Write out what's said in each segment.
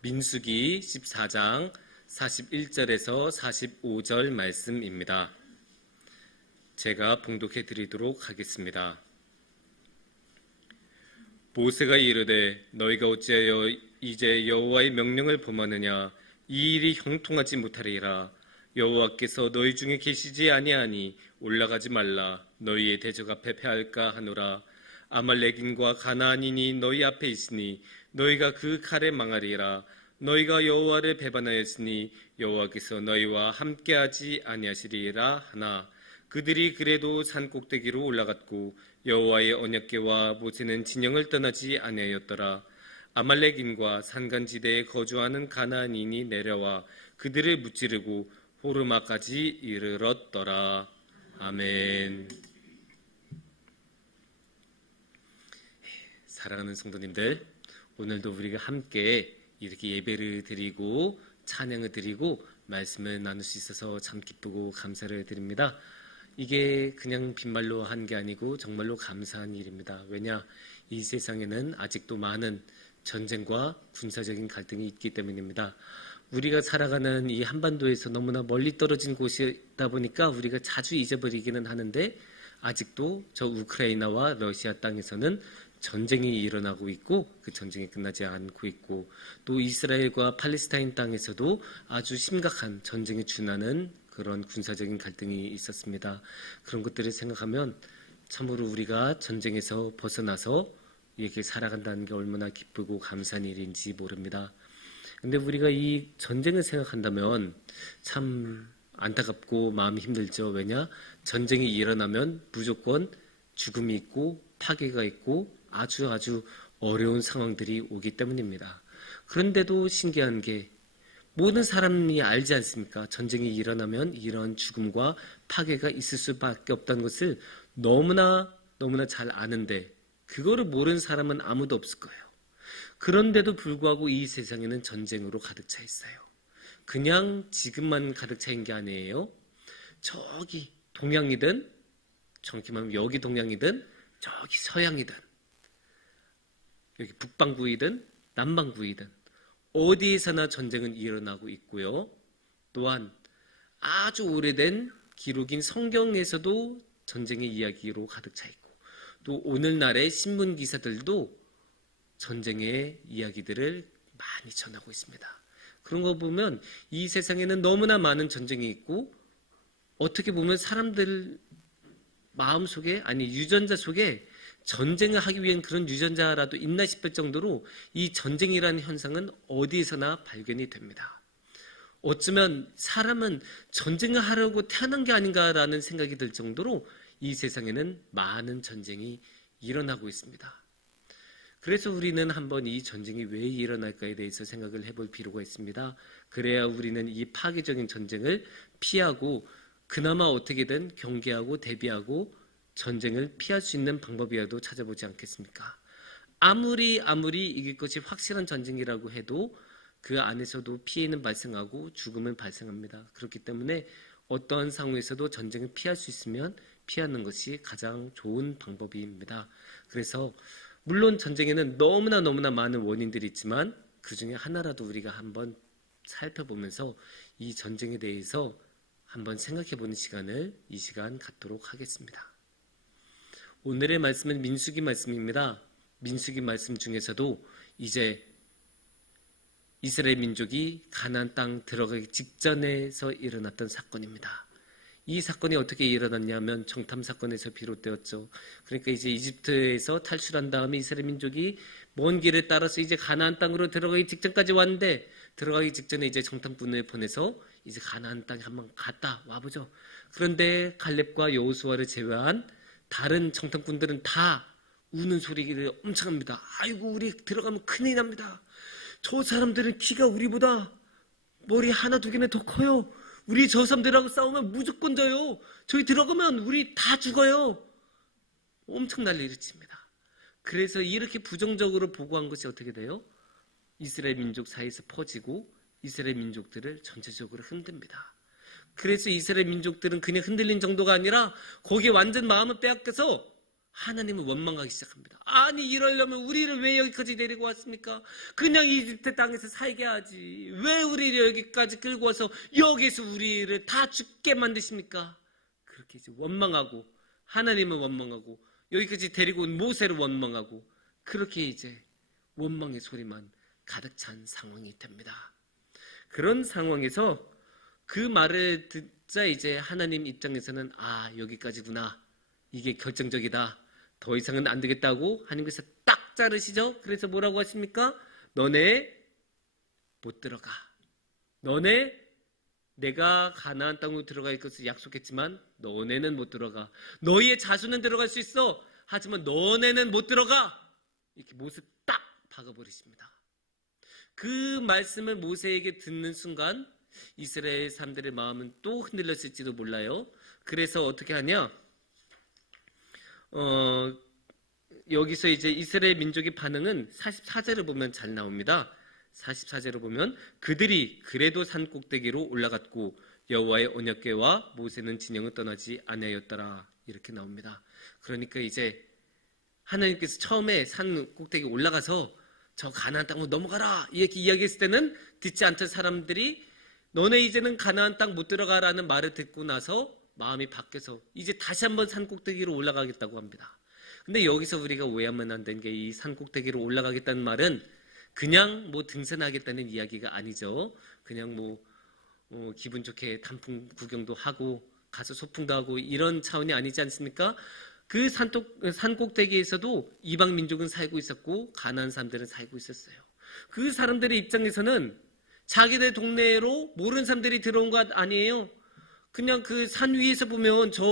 민수기 14장 41절에서 45절 말씀입니다. 제가 봉독해 드리도록 하겠습니다. 모세가 이르되 너희가 어찌하여 이제 여호와의 명령을 범하느냐. 이 일이 형통하지 못하리라. 여호와께서 너희 중에 계시지 아니하니 올라가지 말라. 너희의 대적 앞에 패할까 하노라. 아말렉인과 가나안인이 너희 앞에 있으니 너희가 그 칼에 망하리라. 너희가 여호와를 배반하였으니 여호와께서 너희와 함께하지 아니하시리라 하나. 그들이 그래도 산 꼭대기로 올라갔고 여호와의 언약궤와 모세는 진영을 떠나지 아니하였더라. 아말렉인과 산간지대에 거주하는 가나안인이 내려와 그들을 무찌르고 호르마까지 이르렀더라. 아멘. 사랑하는 성도님들, 오늘도 우리가 함께 이렇게 예배를 드리고 찬양을 드리고 말씀을 나눌 수 있어서 참 기쁘고 감사를 드립니다. 이게 그냥 빈말로 한 게 아니고 정말로 감사한 일입니다. 왜냐, 이 세상에는 아직도 많은 전쟁과 군사적인 갈등이 있기 때문입니다. 우리가 살아가는 이 한반도에서 너무나 멀리 떨어진 곳이다 보니까 우리가 자주 잊어버리기는 하는데, 아직도 저 우크라이나와 러시아 땅에서는 전쟁이 일어나고 있고 그 전쟁이 끝나지 않고 있고, 또 이스라엘과 팔레스타인 땅에서도 아주 심각한 전쟁에 준하는 그런 군사적인 갈등이 있었습니다. 그런 것들을 생각하면 참으로 우리가 전쟁에서 벗어나서 이렇게 살아간다는 게 얼마나 기쁘고 감사한 일인지 모릅니다. 근데 우리가 이 전쟁을 생각한다면 참 안타깝고 마음이 힘들죠. 왜냐? 전쟁이 일어나면 무조건 죽음이 있고 파괴가 있고 아주 어려운 상황들이 오기 때문입니다. 그런데도 신기한 게, 모든 사람이 알지 않습니까? 전쟁이 일어나면 이런 죽음과 파괴가 있을 수밖에 없다는 것을 너무나 잘 아는데, 그거를 모르는 사람은 아무도 없을 거예요. 그런데도 불구하고 이 세상에는 전쟁으로 가득 차 있어요. 그냥 지금만 가득 차인 게 아니에요. 저기 동양이든, 정확히 말하면 여기 동양이든 저기 서양이든, 여기 북반구이든 남반구이든 어디에서나 전쟁은 일어나고 있고요. 또한 아주 오래된 기록인 성경에서도 전쟁의 이야기로 가득 차 있고, 또 오늘날의 신문 기사들도 전쟁의 이야기들을 많이 전하고 있습니다. 그런 거 보면 이 세상에는 너무나 많은 전쟁이 있고, 어떻게 보면 사람들 마음속에, 아니 유전자 속에 전쟁을 하기 위한 그런 유전자라도 있나 싶을 정도로 이 전쟁이라는 현상은 어디에서나 발견이 됩니다. 어쩌면 사람은 전쟁을 하려고 태어난 게 아닌가라는 생각이 들 정도로 이 세상에는 많은 전쟁이 일어나고 있습니다. 그래서 우리는 한번 이 전쟁이 왜 일어날까에 대해서 생각을 해볼 필요가 있습니다. 그래야 우리는 이 파괴적인 전쟁을 피하고 그나마 어떻게든 경계하고 대비하고 전쟁을 피할 수 있는 방법이라도 찾아보지 않겠습니까? 아무리 이길 것이 확실한 전쟁이라고 해도 그 안에서도 피해는 발생하고 죽음은 발생합니다. 그렇기 때문에 어떠한 상황에서도 전쟁을 피할 수 있으면 피하는 것이 가장 좋은 방법입니다. 그래서 물론 전쟁에는 너무나 많은 원인들이 있지만 그 중에 하나라도 우리가 한번 살펴보면서 이 전쟁에 대해서 한번 생각해보는 시간을 이 시간 갖도록 하겠습니다. 오늘의 말씀은 민수기 말씀입니다. 민수기 말씀 중에서도 이제 이스라엘 민족이 가나안 땅 들어가기 직전에서 일어났던 사건입니다. 이 사건이 어떻게 일어났냐면 정탐 사건에서 비롯되었죠. 그러니까 이제 이집트에서 탈출한 다음에 이스라엘 민족이 먼 길을 따라서 이제 가나안 땅으로 들어가기 직전까지 왔는데, 들어가기 직전에 이제 정탐꾼을 보내서 이제 가나안 땅에 한번 갔다 와보죠. 그런데 갈렙과 여호수아를 제외한 다른 정탐꾼들은 다 우는 소리를 엄청 합니다. 아이고, 우리 들어가면 큰일 납니다. 저 사람들은 키가 우리보다 머리 하나 두 개는 더 커요. 우리 저 사람들하고 싸우면 무조건 져요. 저기 들어가면 우리 다 죽어요. 엄청 난리를 칩니다. 그래서 이렇게 부정적으로 보고한 것이 어떻게 돼요? 이스라엘 민족 사이에서 퍼지고 이스라엘 민족들을 전체적으로 흔듭니다. 그래서 이스라엘 민족들은 그냥 흔들린 정도가 아니라 거기에 완전 마음을 빼앗겨서 하나님은 원망하기 시작합니다. 아니 이러려면 우리를 왜 여기까지 데리고 왔습니까? 그냥 이집트 땅에서 살게 하지. 왜 우리를 여기까지 끌고 와서 여기서 우리를 다 죽게 만드십니까? 그렇게 이제 원망하고 하나님은 원망하고 여기까지 데리고 온 모세를 원망하고 그렇게 이제 원망의 소리만 가득 찬 상황이 됩니다. 그런 상황에서 그 말을 듣자 이제 하나님 입장에서는 아 여기까지구나. 이게 결정적이다. 더 이상은 안 되겠다고 하나님께서 딱 자르시죠. 그래서 뭐라고 하십니까? 너네 못 들어가. 너네 내가 가나안 땅으로 들어갈 것을 약속했지만 너네는 못 들어가. 너희의 자손은 들어갈 수 있어. 하지만 너네는 못 들어가. 이렇게 모세 딱 박아버리십니다. 그 말씀을 모세에게 듣는 순간 이스라엘 사람들의 마음은 또 흔들렸을지도 몰라요. 그래서 어떻게 하냐? 여기서 이제 이스라엘 민족의 반응은 44절을 보면 잘 나옵니다. 44절을 보면 그들이 그래도 산 꼭대기로 올라갔고 여호와의 언약궤와 모세는 진영을 떠나지 아니하였더라. 이렇게 나옵니다. 그러니까 이제 하나님께서 처음에 산 꼭대기 올라가서 저 가나안 땅으로 넘어가라 이렇게 이야기했을 때는 듣지 않던 사람들이 너네 이제는 가나안 땅 못 들어가라는 말을 듣고 나서 마음이 바뀌어서 이제 다시 한번 산 꼭대기로 올라가겠다고 합니다. 근데 여기서 우리가 오해하면 안 되는 게 이 산 꼭대기로 올라가겠다는 말은 그냥 뭐 등산하겠다는 이야기가 아니죠. 그냥 뭐 기분 좋게 단풍 구경도 하고 가서 소풍도 하고 이런 차원이 아니지 않습니까? 그 산 꼭대기에서도 이방 민족은 살고 있었고 가나안 사람들은 살고 있었어요. 그 사람들의 입장에서는 자기네 동네로 모르는 사람들이 들어온 것 아니에요. 그냥 그 산 위에서 보면 저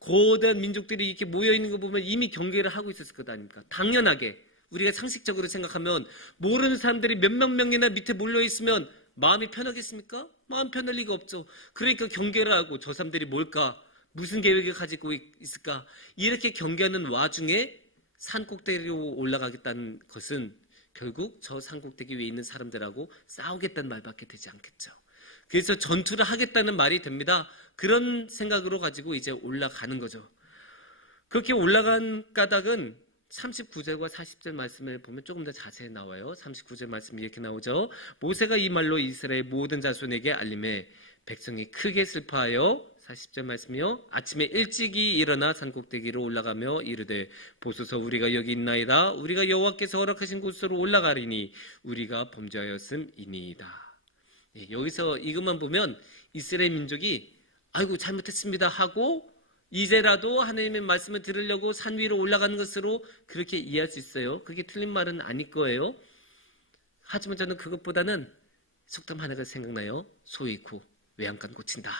거대한 민족들이 이렇게 모여있는 거 보면 이미 경계를 하고 있었을 것 아닙니까? 당연하게 우리가 상식적으로 생각하면 모르는 사람들이 몇몇 명이나 밑에 몰려있으면 마음이 편하겠습니까? 마음 편할 리가 없죠. 그러니까 경계를 하고 저 사람들이 뭘까? 무슨 계획을 가지고 있을까? 이렇게 경계하는 와중에 산 꼭대기로 올라가겠다는 것은 결국 저 산 꼭대기 위에 있는 사람들하고 싸우겠다는 말밖에 되지 않겠죠. 그래서 전투를 하겠다는 말이 됩니다. 그런 생각으로 가지고 이제 올라가는 거죠. 그렇게 올라간 까닭은 39절과 40절 말씀을 보면 조금 더 자세히 나와요. 39절 말씀이 이렇게 나오죠. 모세가 이 말로 이스라엘 모든 자손에게 알림해 백성이 크게 슬퍼하여 40절 말씀이요. 아침에 일찍이 일어나 산꼭대기로 올라가며 이르되 보소서 우리가 여기 있나이다. 우리가 여호와께서 허락하신 곳으로 올라가리니 우리가 범죄하였음이니이다. 여기서 이것만 보면 이스라엘 민족이 아이고 잘못했습니다 하고 이제라도 하나님의 말씀을 들으려고 산 위로 올라가는 것으로 그렇게 이해할 수 있어요. 그게 틀린 말은 아닐 거예요. 하지만 저는 그것보다는 속담 하나가 생각나요. 소이고 외양간 고친다.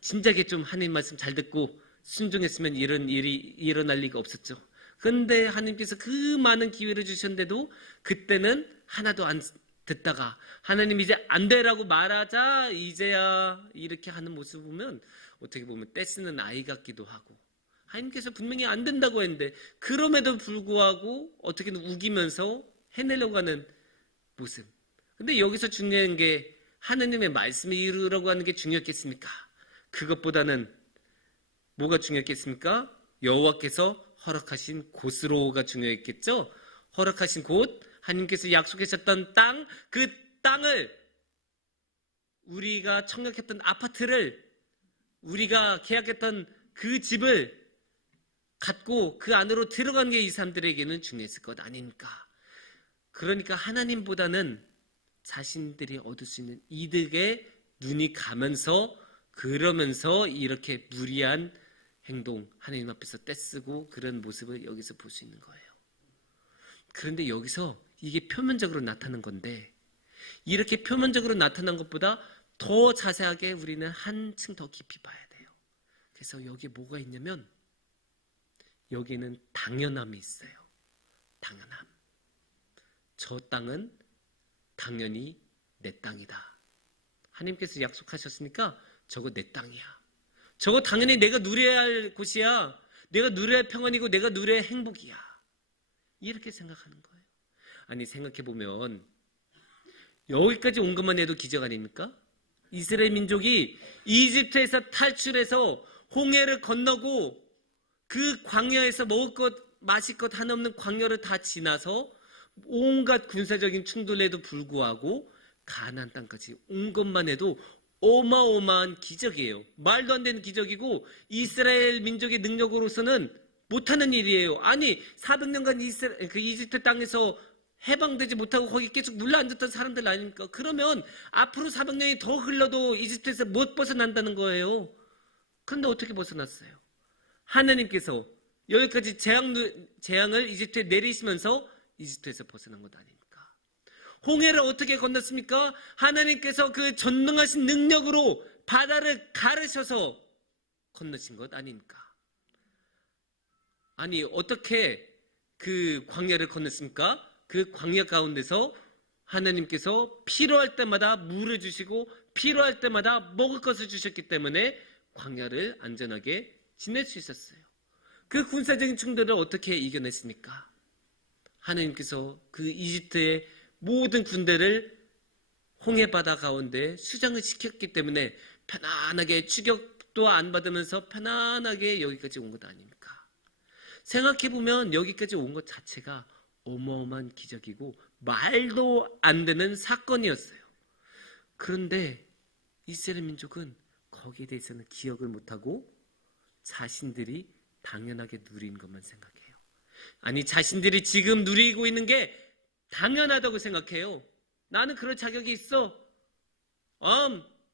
진작에 좀 하나님 말씀 잘 듣고 순종했으면 이런 일이 일어날 리가 없었죠. 그런데 하나님께서 그 많은 기회를 주셨는데도 그때는 하나도 안 듣다가 하나님 이제 안 되라고 말하자 이제야 이렇게 하는 모습을 보면 어떻게 보면 떼쓰는 아이 같기도 하고 하나님께서 분명히 안 된다고 했는데 그럼에도 불구하고 어떻게든 우기면서 해내려고 하는 모습. 근데 여기서 중요한 게 하나님의 말씀을 이루라고 하는 게 중요했겠습니까? 그것보다는 뭐가 중요했겠습니까? 여호와께서 허락하신 곳으로가 중요했겠죠? 허락하신 곳, 하나님께서 약속하셨던 땅, 그 땅을 우리가 청약했던 아파트를 우리가 계약했던 그 집을 갖고 그 안으로 들어간 게 이 사람들에게는 중요했을 것 아닙니까? 그러니까 하나님보다는 자신들이 얻을 수 있는 이득에 눈이 가면서 그러면서 이렇게 무리한 행동, 하나님 앞에서 떼쓰고 그런 모습을 여기서 볼 수 있는 거예요. 그런데 여기서 이게 표면적으로 나타난 건데 이렇게 표면적으로 나타난 것보다 더 자세하게 우리는 한층 더 깊이 봐야 돼요. 그래서 여기에 뭐가 있냐면 여기는 당연함이 있어요. 당연함. 저 땅은 당연히 내 땅이다. 하나님께서 약속하셨으니까 저거 내 땅이야. 저거 당연히 내가 누려야 할 곳이야. 내가 누려야 할 평안이고 내가 누려야 할 행복이야. 이렇게 생각하는 거예요. 아니 생각해보면 여기까지 온 것만 해도 기적 아닙니까? 이스라엘 민족이 이집트에서 탈출해서 홍해를 건너고 그 광야에서 먹을 것 마실 것 하나 없는 광야를 다 지나서 온갖 군사적인 충돌에도 불구하고 가나안 땅까지 온 것만 해도 어마어마한 기적이에요. 말도 안 되는 기적이고 이스라엘 민족의 능력으로서는 못하는 일이에요. 아니 400년간 이집트 땅에서 해방되지 못하고 거기 계속 눌러앉았던 사람들 아닙니까? 그러면 앞으로 400년이 더 흘러도 이집트에서 못 벗어난다는 거예요. 그런데 어떻게 벗어났어요? 하나님께서 여기까지 재앙을 이집트에 내리시면서 이집트에서 벗어난 것 아닙니까? 홍해를 어떻게 건넜습니까? 하나님께서 그 전능하신 능력으로 바다를 가르셔서 건너신 것 아닙니까? 아니 어떻게 그 광야를 건넜습니까? 그 광야 가운데서 하나님께서 필요할 때마다 물을 주시고 필요할 때마다 먹을 것을 주셨기 때문에 광야를 안전하게 지낼 수 있었어요. 그 군사적인 충돌을 어떻게 이겨냈습니까? 하나님께서 그 이집트의 모든 군대를 홍해바다 가운데 수장을 시켰기 때문에 편안하게 추격도 안 받으면서 편안하게 여기까지 온 것 아닙니까? 생각해보면 여기까지 온 것 자체가 어마어마한 기적이고 말도 안 되는 사건이었어요. 그런데 이스라엘 민족은 거기에 대해서는 기억을 못하고 자신들이 당연하게 누린 것만 생각해요. 아니 자신들이 지금 누리고 있는 게 당연하다고 생각해요. 나는 그럴 자격이 있어.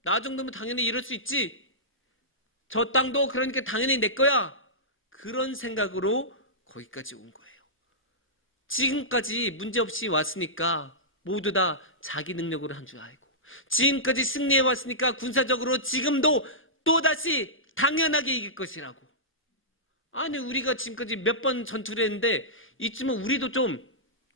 나 정도면 당연히 이럴 수 있지. 저 땅도 그러니까 당연히 내 거야. 그런 생각으로 거기까지 온 거예요. 지금까지 문제없이 왔으니까 모두 다 자기 능력으로 한 줄 알고 지금까지 승리해 왔으니까 군사적으로 지금도 또다시 당연하게 이길 것이라고. 아니 우리가 지금까지 몇 번 전투를 했는데 이쯤은 우리도 좀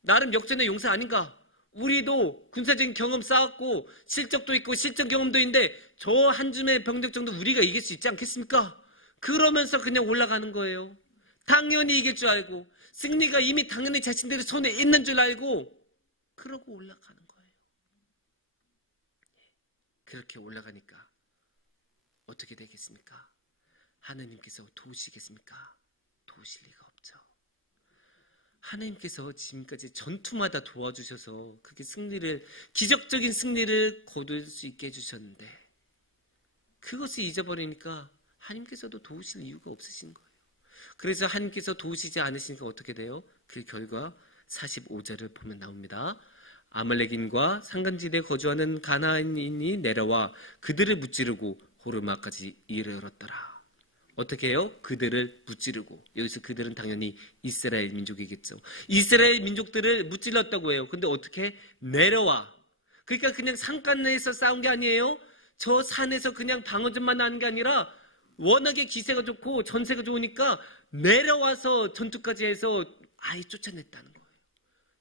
나름 역전의 용사 아닌가? 우리도 군사적인 경험 쌓았고 실적도 있고 실전 경험도 있는데 저 한 줌의 병력 정도 우리가 이길 수 있지 않겠습니까? 그러면서 그냥 올라가는 거예요. 당연히 이길 줄 알고 승리가 이미 당연히 자신들의 손에 있는 줄 알고 그러고 올라가는 거예요. 그렇게 올라가니까 어떻게 되겠습니까? 하나님께서 도우시겠습니까? 도우실 리가 없죠. 하나님께서 지금까지 전투마다 도와주셔서 그게 기적적인 승리를 거둘 수 있게 해주셨는데 그것을 잊어버리니까 하나님께서도 도우실 이유가 없으신 거예요. 그래서 하나님께서 도우시지 않으시니까 어떻게 돼요? 그 결과 45절을 보면 나옵니다. 아말렉인과 산간지대에 거주하는 가나안인이 내려와 그들을 무찌르고 호르마까지 이르렀더라. 어떻게 해요? 그들을 무찌르고. 여기서 그들은 당연히 이스라엘 민족이겠죠. 이스라엘 민족들을 무찔렀다고 해요. 근데 어떻게? 내려와. 그러니까 그냥 산간에서 싸운 게 아니에요. 저 산에서 그냥 방어전만 하는 게 아니라 워낙에 기세가 좋고 전세가 좋으니까 내려와서 전투까지 해서 아예 쫓아냈다는 거예요.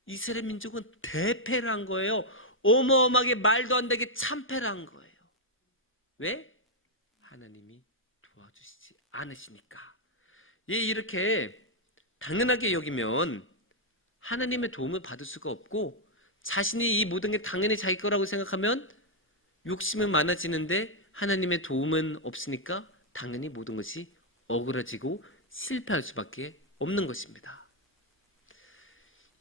이스라엘 민족은 대패를 한 거예요. 어마어마하게 말도 안 되게 참패를 한 거예요. 왜? 하나님이 도와주시지 않으시니까. 이렇게 당연하게 여기면 하나님의 도움을 받을 수가 없고 자신이 이 모든 게 당연히 자기 거라고 생각하면 욕심은 많아지는데 하나님의 도움은 없으니까 당연히 모든 것이 어그러지고 실패할 수밖에 없는 것입니다.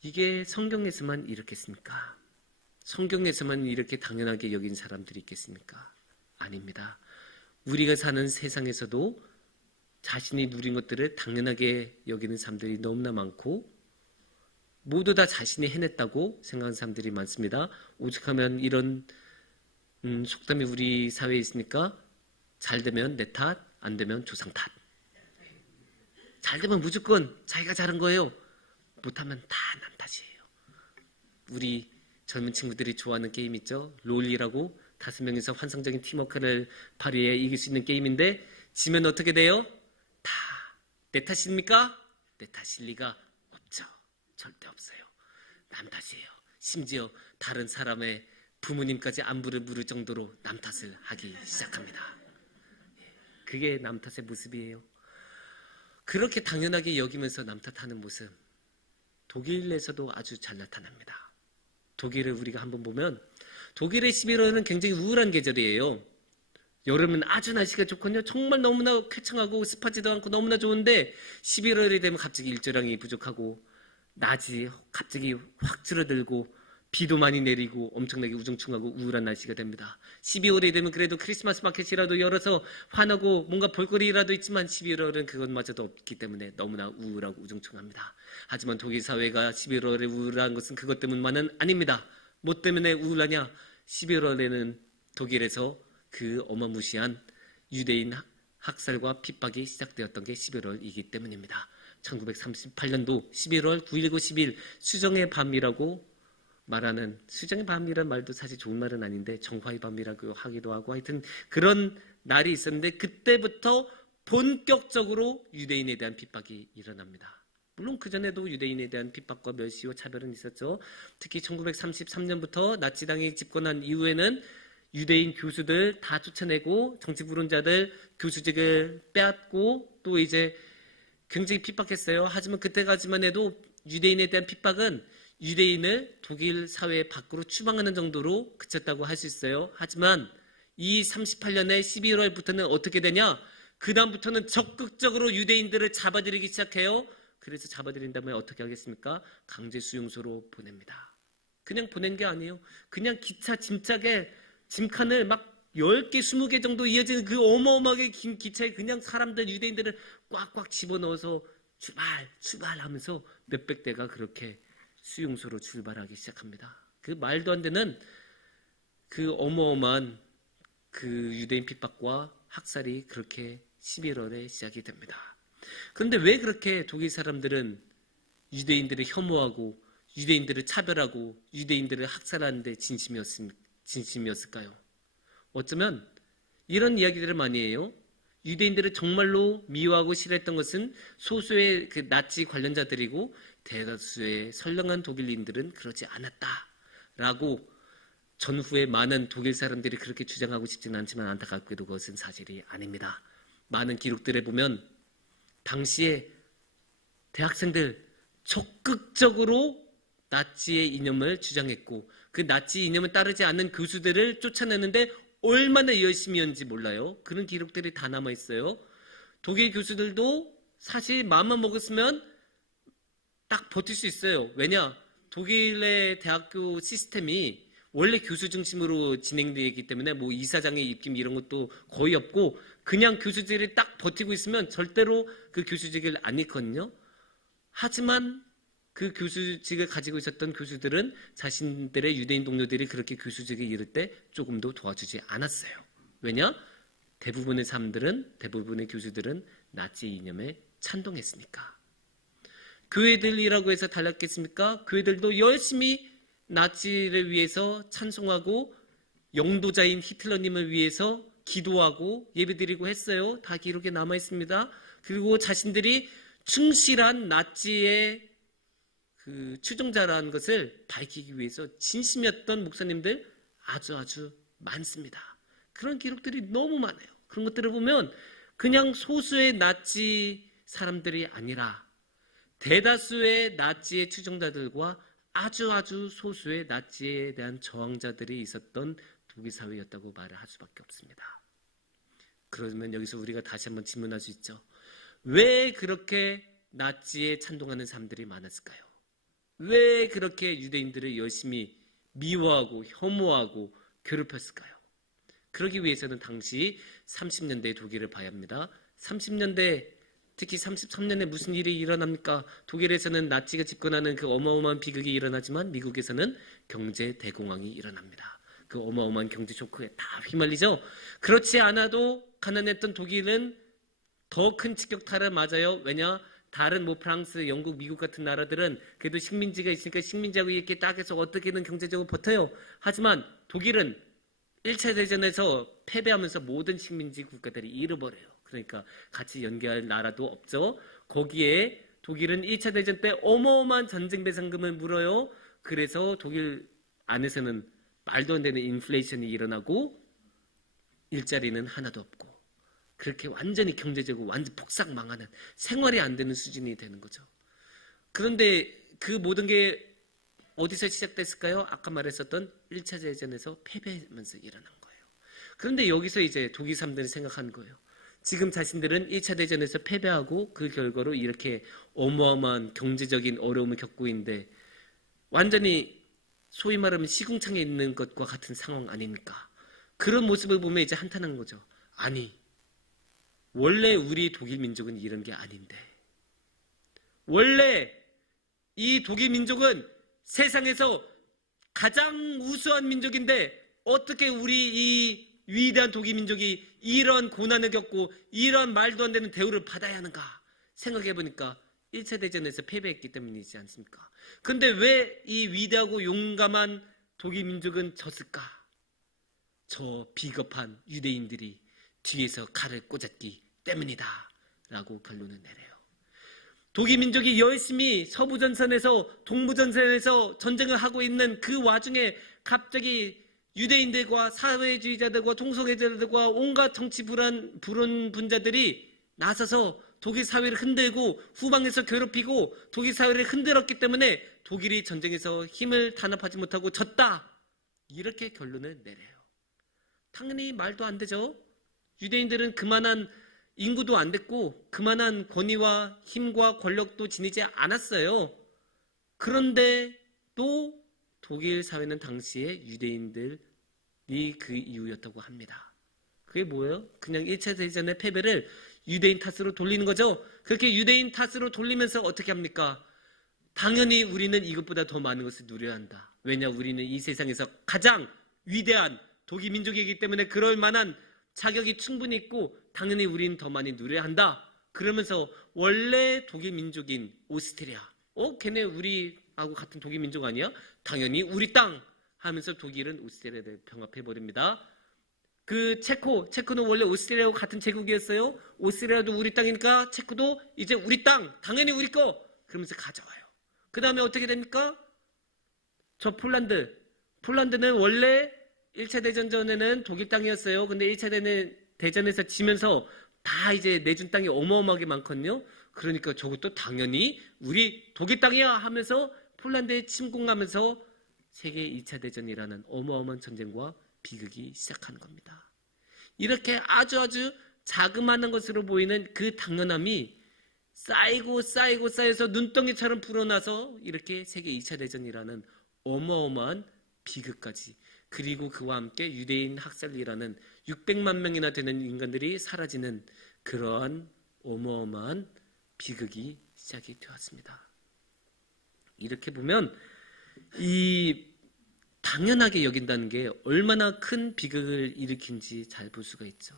이게 성경에서만 이렇겠습니까? 성경에서만 이렇게 당연하게 여긴 사람들이 있겠습니까? 아닙니다. 우리가 사는 세상에서도 자신이 누린 것들을 당연하게 여기는 사람들이 너무나 많고 모두 다 자신이 해냈다고 생각하는 사람들이 많습니다. 오죽하면 이런 속담이 우리 사회에 있으니까 잘 되면 내 탓, 안 되면 조상 탓. 잘 되면 무조건 자기가 잘한 거예요. 못하면 다 남 탓이에요. 우리 젊은 친구들이 좋아하는 게임 있죠? 롤이라고 5명이서 환상적인 팀워크를 발휘해 이길 수 있는 게임인데 지면 어떻게 돼요? 다 내 탓입니까? 내 탓일 리가 없죠. 절대 없어요. 남 탓이에요. 심지어 다른 사람의 부모님까지 안부를 물을 정도로 남 탓을 하기 시작합니다. 그게 남 탓의 모습이에요. 그렇게 당연하게 여기면서 남 탓하는 모습 독일에서도 아주 잘 나타납니다. 독일을 우리가 한번 보면 독일의 11월은 굉장히 우울한 계절이에요. 여름은 아주 날씨가 좋거든요. 정말 너무나 쾌청하고 습하지도 않고 너무나 좋은데 11월이 되면 갑자기 일조량이 부족하고 낮이 갑자기 확 줄어들고 비도 많이 내리고 엄청나게 우중충하고 우울한 날씨가 됩니다. 12월이 되면 그래도 크리스마스 마켓이라도 열어서 환하고 뭔가 볼거리라도 있지만 11월은 그것마저도 없기 때문에 너무나 우울하고 우중충합니다. 하지만 독일 사회가 11월에 우울한 것은 그것 때문만은 아닙니다. 뭐 때문에 우울하냐? 11월에는 독일에서 그 어마무시한 유대인 학살과 핍박이 시작되었던 게 11월이기 때문입니다. 1938년도 11월 9일고 10일 수정의 밤이라고 말하는, 수정의 밤이란 말도 사실 좋은 말은 아닌데 정화의 밤이라고 하기도 하고 하여튼 그런 날이 있었는데 그때부터 본격적으로 유대인에 대한 핍박이 일어납니다. 물론 그전에도 유대인에 대한 핍박과 멸시와 차별은 있었죠. 특히 1933년부터 나치당이 집권한 이후에는 유대인 교수들 다 쫓아내고 정치불론자들 교수직을 빼앗고 또 이제 굉장히 핍박했어요. 하지만 그때까지만 해도 유대인에 대한 핍박은 유대인을 독일 사회 밖으로 추방하는 정도로 그쳤다고 할 수 있어요. 하지만 이 38년에 11월부터는 어떻게 되냐? 그 다음부터는 적극적으로 유대인들을 잡아들이기 시작해요. 그래서 잡아들인 다음에 어떻게 하겠습니까? 강제 수용소로 보냅니다. 그냥 보낸 게 아니에요. 그냥 기차 짐짝에 짐칸을 막 10개, 20개 정도 이어지는 그 어마어마하게 긴 기차에 그냥 사람들, 유대인들을 꽉꽉 집어넣어서 출발하면서 몇백 대가 그렇게 수용소로 출발하기 시작합니다. 그 말도 안 되는 그 어마어마한 그 유대인 핍박과 학살이 그렇게 11월에 시작이 됩니다. 그런데 왜 그렇게 독일 사람들은 유대인들을 혐오하고 유대인들을 차별하고 유대인들을 학살하는 데 진심이었을까요? 어쩌면 이런 이야기들을 많이 해요. 유대인들을 정말로 미워하고 싫어했던 것은 소수의 그 나치 관련자들이고 대다수의 선량한 독일인들은 그러지 않았다라고 전후에 많은 독일 사람들이 그렇게 주장하고 싶지는 않지만 안타깝게도 그것은 사실이 아닙니다. 많은 기록들에 보면 당시에 대학생들 적극적으로 나치의 이념을 주장했고 그 나치 이념을 따르지 않는 교수들을 쫓아내는데 얼마나 열심히 했는지 몰라요. 그런 기록들이 다 남아있어요. 독일 교수들도 사실 마음만 먹었으면 딱 버틸 수 있어요. 왜냐? 독일의 대학교 시스템이 원래 교수 중심으로 진행되기 때문에 뭐 이사장의 입김 이런 것도 거의 없고 그냥 교수들이 딱 버티고 있으면 절대로 그 교수직을 안 잃거든요. 하지만 그 교수직을 가지고 있었던 교수들은 자신들의 유대인 동료들이 그렇게 교수직을 잃을 때 조금도 도와주지 않았어요. 왜냐? 대부분의 교수들은 나치 이념에 찬동했으니까. 교회들이라고 해서 달랐겠습니까? 교회들도 열심히 나치를 위해서 찬송하고 영도자인 히틀러님을 위해서 기도하고 예배드리고 했어요. 다 기록에 남아 있습니다. 그리고 자신들이 충실한 나치의 그 추종자라는 것을 밝히기 위해서 진심이었던 목사님들 아주 많습니다. 그런 기록들이 너무 많아요. 그런 것들을 보면 그냥 소수의 나치 사람들이 아니라 대다수의 나치의 추종자들과 아주 소수의 나치에 대한 저항자들이 있었던 독일 사회였다고 말을 할 수밖에 없습니다. 그러면 여기서 우리가 다시 한번 질문할 수 있죠. 왜 그렇게 나치에 찬동하는 사람들이 많았을까요? 왜 그렇게 유대인들을 열심히 미워하고 혐오하고 괴롭혔을까요? 그러기 위해서는 당시 30년대 독일을 봐야 합니다. 30년대 특히 33년에 무슨 일이 일어납니까? 독일에서는 나치가 집권하는 그 어마어마한 비극이 일어나지만 미국에서는 경제 대공황이 일어납니다. 그 어마어마한 경제 쇼크에 다 휘말리죠. 그렇지 않아도 가난했던 독일은 더 큰 직격탄을 맞아요. 왜냐? 다른 뭐 프랑스, 영국, 미국 같은 나라들은 그래도 식민지가 있으니까 식민지하고 이렇게 딱 해서 어떻게든 경제적으로 버텨요. 하지만 독일은 1차 대전에서 패배하면서 모든 식민지 국가들이 잃어버려요. 그러니까 같이 연계할 나라도 없죠. 거기에 독일은 1차 대전 때 어마어마한 전쟁 배상금을 물어요. 그래서 독일 안에서는 말도 안 되는 인플레이션이 일어나고 일자리는 하나도 없고 그렇게 완전히 경제적으로 완전 폭삭 망하는 생활이 안 되는 수준이 되는 거죠. 그런데 그 모든 게 어디서 시작됐을까요? 아까 말했었던 1차 대전에서 패배하면서 일어난 거예요. 그런데 여기서 이제 독일 사람들이 생각하는 거예요. 지금 자신들은 1차 대전에서 패배하고 그 결과로 이렇게 어마어마한 경제적인 어려움을 겪고 있는데 완전히 소위 말하면 시궁창에 있는 것과 같은 상황 아닙니까? 그런 모습을 보면 이제 한탄한 거죠. 아니, 원래 우리 독일 민족은 이런 게 아닌데, 원래 이 독일 민족은 세상에서 가장 우수한 민족인데 어떻게 우리 이 위대한 독일 민족이 이런 고난을 겪고 이런 말도 안 되는 대우를 받아야 하는가 생각해 보니까 1차 대전에서 패배했기 때문이지 않습니까? 근데 왜 이 위대하고 용감한 독일 민족은 졌을까? 저 비겁한 유대인들이 뒤에서 칼을 꽂았기 때문이다 라고 결론을 내려요. 독일 민족이 열심히 서부전선에서 동부전선에서 전쟁을 하고 있는 그 와중에 갑자기 유대인들과 사회주의자들과 동성애자들과 온갖 정치 불안 분자들이 나서서 독일 사회를 흔들고 후방에서 괴롭히고 독일 사회를 흔들었기 때문에 독일이 전쟁에서 힘을 단합하지 못하고 졌다. 이렇게 결론을 내려요. 당연히 말도 안 되죠. 유대인들은 그만한 인구도 안 됐고 그만한 권위와 힘과 권력도 지니지 않았어요. 그런데 또 독일 사회는 당시에 유대인들이 그 이유였다고 합니다. 그게 뭐예요? 그냥 1차 대전의 패배를 유대인 탓으로 돌리는 거죠. 그렇게 유대인 탓으로 돌리면서 어떻게 합니까? 당연히 우리는 이것보다 더 많은 것을 누려야 한다. 왜냐? 우리는 이 세상에서 가장 위대한 독일 민족이기 때문에 그럴 만한 자격이 충분히 있고 당연히 우리는 더 많이 누려야 한다. 그러면서 원래 독일 민족인 오스트리아, 걔네 우리하고 같은 독일 민족 아니야? 당연히 우리 땅 하면서 독일은 오스트리아를 병합해버립니다. 그 체코는 원래 오스트리아하고 같은 제국이었어요. 오스트리아도 우리 땅이니까 체코도 이제 우리 땅, 당연히 우리 거 그러면서 가져와요. 그 다음에 어떻게 됩니까? 저 폴란드는 원래 1차 대전 전에는 독일 땅이었어요. 근데 1차 대전에서 지면서 다 이제 내준 땅이 어마어마하게 많거든요. 그러니까 저것도 당연히 우리 독일 땅이야 하면서 폴란드에 침공하면서 세계 2차 대전이라는 어마어마한 전쟁과 비극이 시작하는 겁니다. 이렇게 아주 자그마한 것으로 보이는 그 당연함이 쌓여서 눈덩이처럼 불어나서 이렇게 세계 2차 대전이라는 어마어마한 비극까지, 그리고 그와 함께 유대인 학살이라는 600만 명이나 되는 인간들이 사라지는 그러한 어마어마한 비극이 시작이 되었습니다. 이렇게 보면 이 당연하게 여긴다는 게 얼마나 큰 비극을 일으킨지 잘 볼 수가 있죠.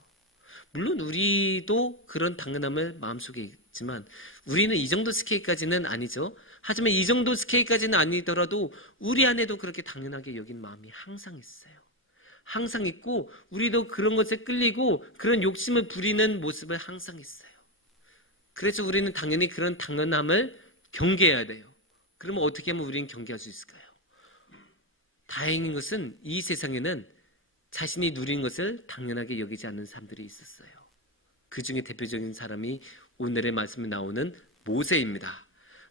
물론 우리도 그런 당연함을 마음속에 있지만 우리는 이 정도 스케일까지는 아니죠. 하지만 이 정도 스케일까지는 아니더라도 우리 안에도 그렇게 당연하게 여긴 마음이 항상 있어요. 항상 있고 우리도 그런 것에 끌리고 그런 욕심을 부리는 모습을 항상 있어요. 그래서 우리는 당연히 그런 당연함을 경계해야 돼요. 그러면 어떻게 하면 우리는 경계할 수 있을까요? 다행인 것은 이 세상에는 자신이 누린 것을 당연하게 여기지 않는 사람들이 있었어요. 그 중에 대표적인 사람이 오늘의 말씀에 나오는 모세입니다.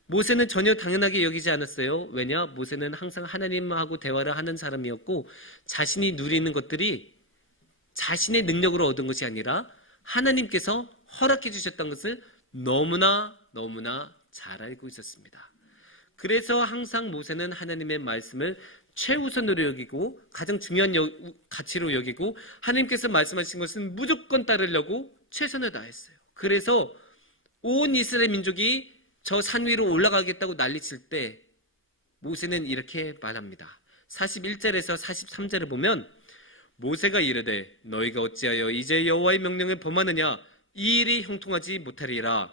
모세는 전혀 당연하게 여기지 않았어요. 왜냐? 모세는 항상 하나님하고 대화를 하는 사람이었고 자신이 누리는 것들이 자신의 능력으로 얻은 것이 아니라 하나님께서 허락해 주셨던 것을 너무나 잘 알고 있었습니다. 그래서 항상 모세는 하나님의 말씀을 최우선으로 여기고 가장 중요한 가치로 여기고 하나님께서 말씀하신 것은 무조건 따르려고 최선을 다했어요. 그래서 온 이스라엘 민족이 저 산 위로 올라가겠다고 난리칠 때 모세는 이렇게 말합니다. 41절에서 43절을 보면 모세가 이르되 너희가 어찌하여 이제 여호와의 명령을 범하느냐 이 일이 형통하지 못하리라.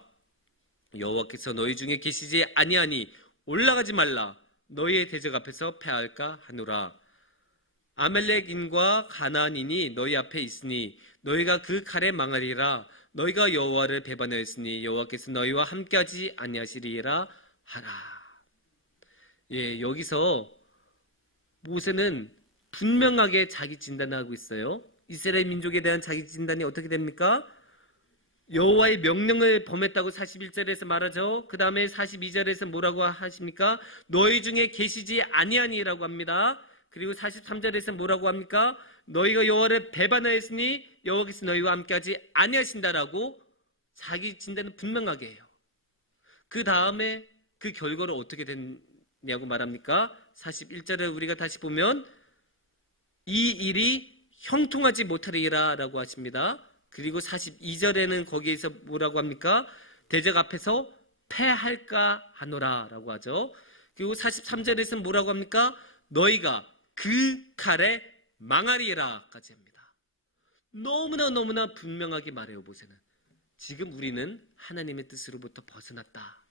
여호와께서 너희 중에 계시지 아니하니 올라가지 말라. 너희의 대적 앞에서 패할까 하노라. 아멜렉인과 가나안인이 너희 앞에 있으니 너희가 그 칼에 망하리라. 너희가 여호와를 배반하였으니 여호와께서 너희와 함께하지 아니하시리라 하라. 여기서 모세는 분명하게 자기 진단을 하고 있어요. 이스라엘 민족에 대한 자기 진단이 어떻게 됩니까? 여호와의 명령을 범했다고 41절에서 말하죠. 그 다음에 42절에서 뭐라고 하십니까? 너희 중에 계시지 아니하니라고 합니다. 그리고 43절에서 뭐라고 합니까? 너희가 여호와를 배반하였으니 여호와께서 너희와 함께하지 아니하신다라고 자기 진단은 분명하게 해요. 그 다음에 그 결과로 어떻게 됐냐고 말합니까? 41절에 우리가 다시 보면 이 일이 형통하지 못하리라 라고 하십니다. 그리고 42절에는 거기에서 뭐라고 합니까? 대적 앞에서 패할까 하노라 라고 하죠. 그리고 43절에서는 뭐라고 합니까? 너희가 그 칼에 망하리라 까지 합니다. 너무나 분명하게 말해요. 모세는 지금 우리는 하나님의 뜻으로부터 벗어났다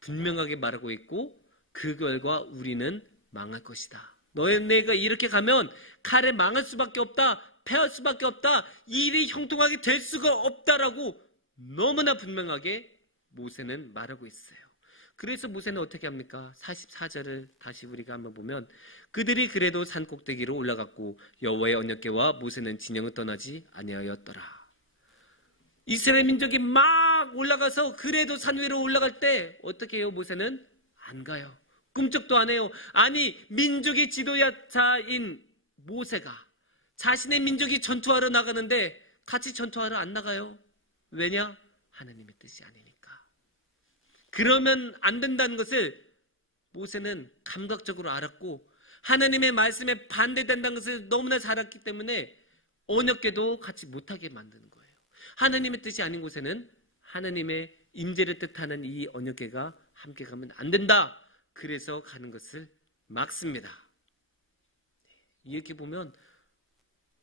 분명하게 말하고 있고, 그 결과 우리는 망할 것이다. 너희가 이렇게 가면 칼에 망할 수밖에 없다, 패할 수밖에 없다, 일이 형통하게 될 수가 없다라고 너무나 분명하게 모세는 말하고 있어요. 그래서 모세는 어떻게 합니까? 44절을 다시 우리가 한번 보면 그들이 그래도 산 꼭대기로 올라갔고 여호와의 언약궤와 모세는 진영을 떠나지 아니하였더라. 이스라엘 민족이 막 올라가서 그래도 산 위로 올라갈 때 어떻게 해요? 모세는 안 가요. 꿈쩍도 안 해요. 아니, 민족의 지도자인 모세가 자신의 민족이 전투하러 나가는데 같이 전투하러 안 나가요. 왜냐? 하나님의 뜻이 아니니까. 그러면 안 된다는 것을 모세는 감각적으로 알았고, 하나님의 말씀에 반대된다는 것을 너무나 잘 알았기 때문에 언약궤도 같이 못하게 만드는 거예요. 하나님의 뜻이 아닌 곳에는 하나님의 임재를 뜻하는 이 언약궤가 함께 가면 안 된다. 그래서 가는 것을 막습니다. 이렇게 보면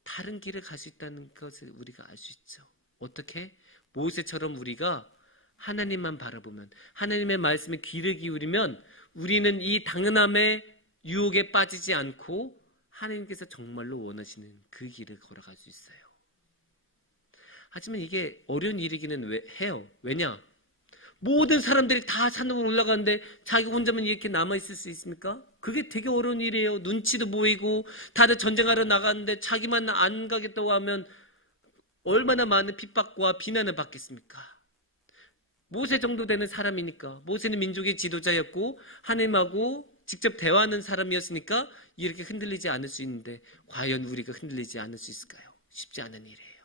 다른 길을 갈 수 있다는 것을 우리가 알 수 있죠. 어떻게? 모세처럼 우리가 하나님만 바라보면, 하나님의 말씀에 귀를 기울이면 우리는 이 당연함의 유혹에 빠지지 않고 하나님께서 정말로 원하시는 그 길을 걸어갈 수 있어요. 하지만 이게 어려운 일이기는 해요. 왜냐? 모든 사람들이 다 산으로 올라가는데 자기 혼자만 이렇게 남아있을 수 있습니까? 그게 되게 어려운 일이에요. 눈치도 보이고 다들 전쟁하러 나가는데 자기만 안 가겠다고 하면 얼마나 많은 핍박과 비난을 받겠습니까? 모세 정도 되는 사람이니까, 모세는 민족의 지도자였고 하나님하고 직접 대화하는 사람이었으니까 이렇게 흔들리지 않을 수 있는데, 과연 우리가 흔들리지 않을 수 있을까요? 쉽지 않은 일이에요.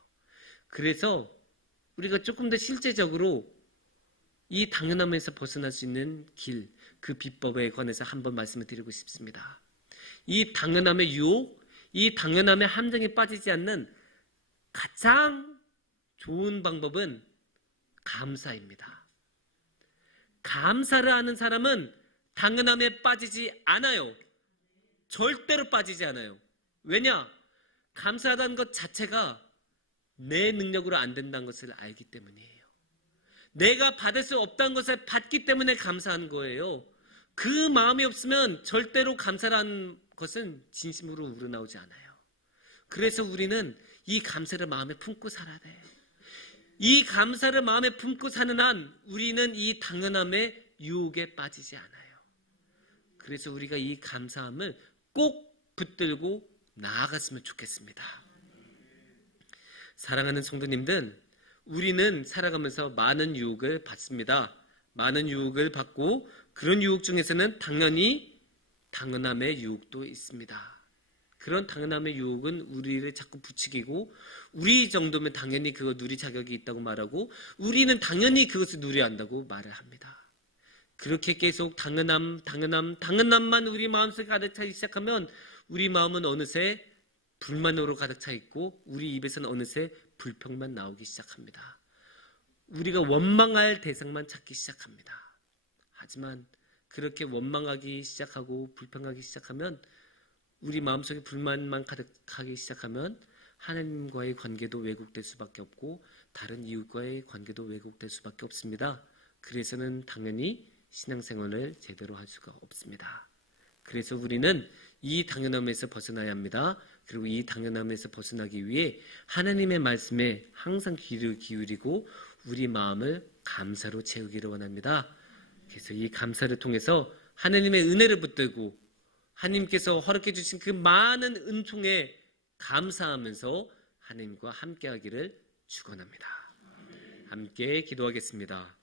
그래서 우리가 조금 더 실제적으로 이 당연함에서 벗어날 수 있는 길, 그 비법에 관해서 한번 말씀을 드리고 싶습니다. 이 당연함의 유혹, 이 당연함의 함정에 빠지지 않는 가장 좋은 방법은 감사입니다. 감사를 하는 사람은 당연함에 빠지지 않아요. 절대로 빠지지 않아요. 왜냐? 감사하다는 것 자체가 내 능력으로 안 된다는 것을 알기 때문이에요. 내가 받을 수 없다는 것을 받기 때문에 감사하는 거예요. 그 마음이 없으면 절대로 감사라는 것은 진심으로 우러나오지 않아요. 그래서 우리는 이 감사를 마음에 품고 살아야 돼요. 이 감사를 마음에 품고 사는 한 우리는 이 당연함의 유혹에 빠지지 않아요. 그래서 우리가 이 감사함을 꼭 붙들고 나아갔으면 좋겠습니다. 사랑하는 성도님들, 우리는 살아가면서 많은 유혹을 받습니다. 많은 유혹을 받고, 그런 유혹 중에서는 당연히 당연함의 유혹도 있습니다. 그런 당연함의 유혹은 우리를 자꾸 부추기고, 우리 정도면 당연히 그거 누릴 자격이 있다고 말하고, 우리는 당연히 그것을 누려야 한다고 말을 합니다. 그렇게 계속 당연함만 우리 마음속에 가득 차기 시작하면 우리 마음은 어느새 불만으로 가득 차 있고, 우리 입에서는 어느새 불평만 나오기 시작합니다. 우리가 원망할 대상만 찾기 시작합니다. 하지만 그렇게 원망하기 시작하고 불평하기 시작하면, 우리 마음속에 불만만 가득하기 시작하면 하나님과의 관계도 왜곡될 수밖에 없고 다른 이웃과의 관계도 왜곡될 수밖에 없습니다. 그래서는 당연히 신앙생활을 제대로 할 수가 없습니다. 그래서 우리는 이 당연함에서 벗어나야 합니다. 그리고 이 당연함에서 벗어나기 위해 하나님의 말씀에 항상 귀를 기울이고 우리 마음을 감사로 채우기를 원합니다. 그래서 이 감사를 통해서 하나님의 은혜를 붙들고 하나님께서 허락해 주신 그 많은 은총에 감사하면서 하나님과 함께하기를 축원합니다. 함께 기도하겠습니다.